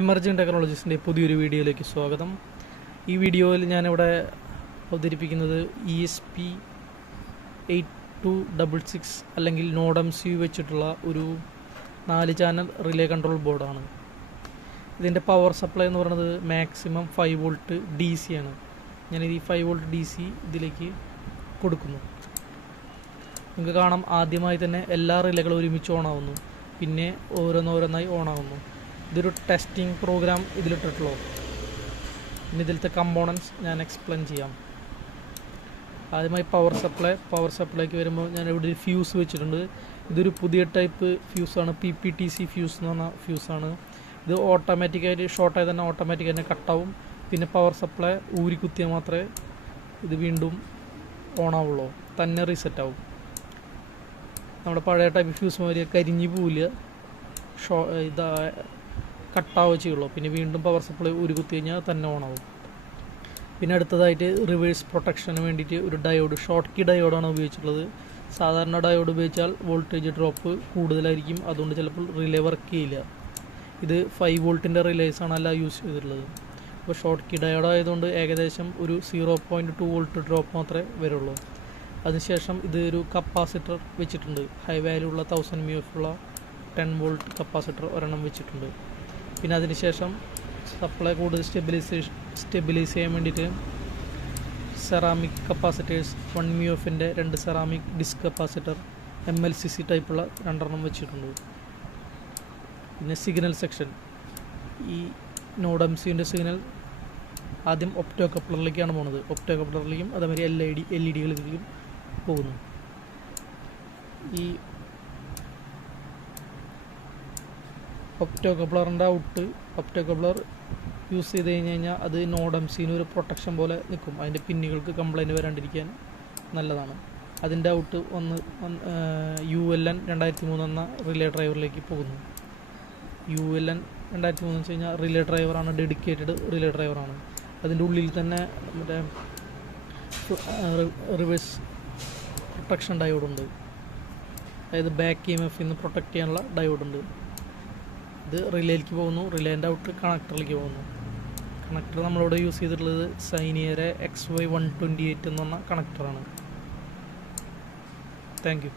Emerging ടെക്നോളജീസിൻ്റെ പുതിയൊരു വീഡിയോയിലേക്ക് സ്വാഗതം. ഈ വീഡിയോയിൽ ഞാനിവിടെ അവതരിപ്പിക്കുന്നത് ESP8266 അല്ലെങ്കിൽ NodeMCU വെച്ചിട്ടുള്ള ഒരു 4 ചാനൽ റിലേ കൺട്രോൾ ബോർഡാണ്. ഇതിൻ്റെ പവർ സപ്ലൈ എന്ന് പറയുന്നത് മാക്സിമം 5 വോൾട്ട് DC ആണ്. ഞാനിത് ഈ 5 വോൾട്ട് DC ഇതിലേക്ക് കൊടുക്കുന്നു. നിങ്ങൾക്ക് കാണാം, ആദ്യമായി തന്നെ എല്ലാ റിലേകളും ഒരുമിച്ച് ഓണാവുന്നു, പിന്നെ ഓരോന്നോരോന്നായി ഓണാവുന്നു. ഇതൊരു ടെസ്റ്റിംഗ് പ്രോഗ്രാം ഇതിലിട്ടിട്ടുള്ളൂ. പിന്നെ ഇതിലത്തെ കമ്പോണൻസ് ഞാൻ എക്സ്പ്ലെയിൻ ചെയ്യാം. ആദ്യമായി പവർ സപ്ലൈക്ക് വരുമ്പോൾ ഞാൻ ഇവിടെ ഒരു ഫ്യൂസ് വെച്ചിട്ടുണ്ട്. ഇതൊരു പുതിയ ടൈപ്പ് ഫ്യൂസാണ്, PPTC ഫ്യൂസ് എന്ന് പറഞ്ഞ ഫ്യൂസാണ്. ഇത് ഓട്ടോമാറ്റിക്കായിട്ട് ഷോർട്ടായി തന്നെ ഓട്ടോമാറ്റിക്കായി തന്നെ കട്ടാവും. പിന്നെ പവർ സപ്ലൈ ഊരി കുത്തിയാൽ മാത്രമേ ഇത് വീണ്ടും ഓണാവുള്ളൂ, തന്നെ റീസെറ്റ് ആവും. നമ്മുടെ പഴയ ടൈപ്പ് ഫ്യൂസ് മാതിരി കരിഞ്ഞു പോവില്ല, ഇതാ കട്ടാവുക ചെയ്യുള്ളൂ. പിന്നെ വീണ്ടും പവർ സപ്ലൈ ഊരി കുത്തി കഴിഞ്ഞാൽ തന്നെ ഓണാവും. പിന്നെ അടുത്തതായിട്ട് റിവേഴ്സ് പ്രൊട്ടക്ഷന് വേണ്ടിയിട്ട് ഒരു ഡയോഡ്, ഷോർട്ട് കീ ഡയോഡാണ് ഉപയോഗിച്ചിട്ടുള്ളത്. സാധാരണ ഡയോഡ് ഉപയോഗിച്ചാൽ വോൾട്ടേജ് ഡ്രോപ്പ് കൂടുതലായിരിക്കും, അതുകൊണ്ട് ചിലപ്പോൾ റിലേ വർക്ക് ചെയ്യില്ല. ഇത് 5 വോൾട്ടിൻ്റെ റിലേസാണ് അല്ല യൂസ് ചെയ്തിട്ടുള്ളത്. അപ്പോൾ ഷോർട്ട് കീ ഡയോഡ് ആയതുകൊണ്ട് ഏകദേശം ഒരു 0.2 വോൾട്ട് ഡ്രോപ്പ് മാത്രമേ വരുള്ളൂ. അതിനുശേഷം ഇത് ഒരു കപ്പാസിറ്റർ വെച്ചിട്ടുണ്ട്. ഹൈ വാല്യൂ ഉള്ള 1000 mAh ഉള്ള 10 വോൾട്ട് കപ്പാസിറ്റർ ഒരെണ്ണം വെച്ചിട്ടുണ്ട്. പിന്നെ അതിനുശേഷം സപ്ലൈ കൂടുതൽ സ്റ്റെബിലൈസ് ചെയ്യാൻ വേണ്ടിയിട്ട് സെറാമിക് കപ്പാസിറ്റേഴ്സ് 1 mAhൻ്റെ 2 സെറാമിക് ഡിസ്ക് കപ്പാസിറ്റർ MLCC ടൈപ്പുള്ള 2 വെച്ചിട്ടുണ്ട്. പിന്നെ സിഗ്നൽ സെക്ഷൻ, ഈ NodeMCUൻ്റെ സിഗ്നൽ ആദ്യം ഒപ്റ്റോ കപ്ലറിലേക്കാണ് പോകുന്നത്. ഒപ്റ്റോ കപ്ലറിലേക്കും അതേമാതിരി LED-കളിലേക്കും പോകുന്നു. ഈ ഒപ്റ്റോ കപ്ലറിൻ്റെ ഒപ്റ്റോ കപ്ലർ യൂസ് ചെയ്ത് കഴിഞ്ഞാൽ അത് NodeMCUവിന് ഒരു പ്രൊട്ടക്ഷൻ പോലെ നിൽക്കും. അതിൻ്റെ പിന്നുകൾക്ക് കംപ്ലൈൻറ്റ് വരാണ്ടിരിക്കാൻ നല്ലതാണ്. അതിൻ്റെ ഔട്ട് ULN 2003 എന്ന റിലേ ഡ്രൈവറിലേക്ക് പോകുന്നു. ULN 2003 എന്ന് വെച്ച് കഴിഞ്ഞാൽ റിലേ ഡ്രൈവറാണ്, ഡെഡിക്കേറ്റഡ് റിലേ ഡ്രൈവറാണ്. അതിൻ്റെ ഉള്ളിൽ തന്നെ മറ്റേ റിവേഴ്സ് പ്രൊട്ടക്ഷൻ ഡയോഡുണ്ട്, അതായത് ബാക്ക് EMF നിന്ന് പ്രൊട്ടക്റ്റ് ചെയ്യാനുള്ള ഡയോഡുണ്ട്. ഇത് റിലേയിലേക്ക് പോകുന്നു, റിലേൻ്റെ ഔട്ട് കണക്ടറിലേക്ക് പോകുന്നു. കണക്ടർ നമ്മളിവിടെ യൂസ് ചെയ്തിട്ടുള്ളത് സൈനിയറെ XY128 എന്ന് പറഞ്ഞ കണക്ടറാണ്. Thank you.